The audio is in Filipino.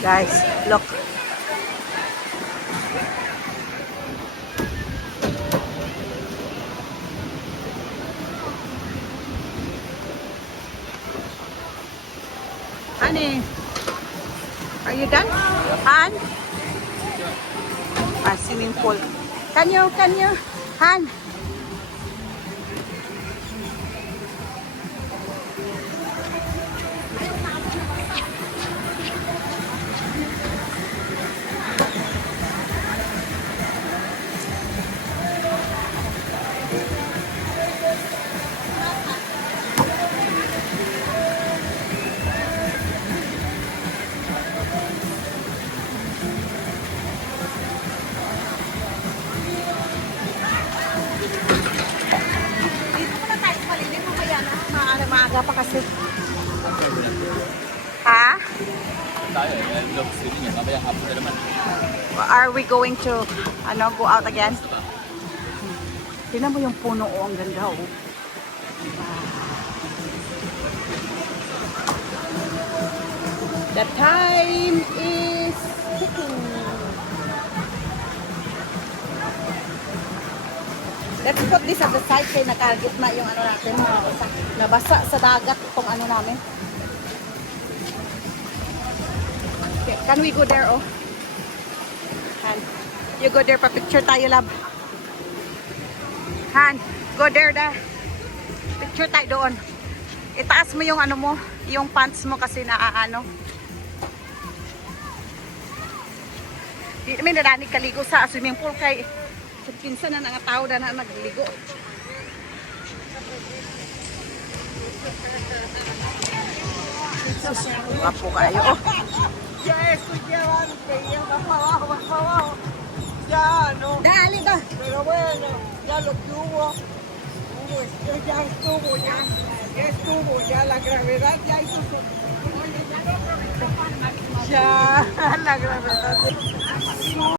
Guys, look. Honey, are you done? Han? Swimming pool. Can you, Han? Maaga pa kasi. Ha? Are we going to go out again? Tingnan mo yung puno, ang ganda, oh. The time is ticking. Let's put this at the side kay nakagitna yung natin, nabasa sa dagat itong namin. Okay, can we go there, oh? Han, you go there, pa-picture tayo, love. Han, go there, picture tayo doon. Itaas mo yung mo, yung pants mo kasi Di namin nadanig kaligo sa swimming pool kay pinsan na nga tao na nagligo. Wapo kayo. Ya escuchaban, veían más para abajo. Ya no. Dale, da. Pero bueno, ya lo que hubo, ya estuvo, ya estuvo, ya la gravedad ya hizo su... Ya, la gravedad.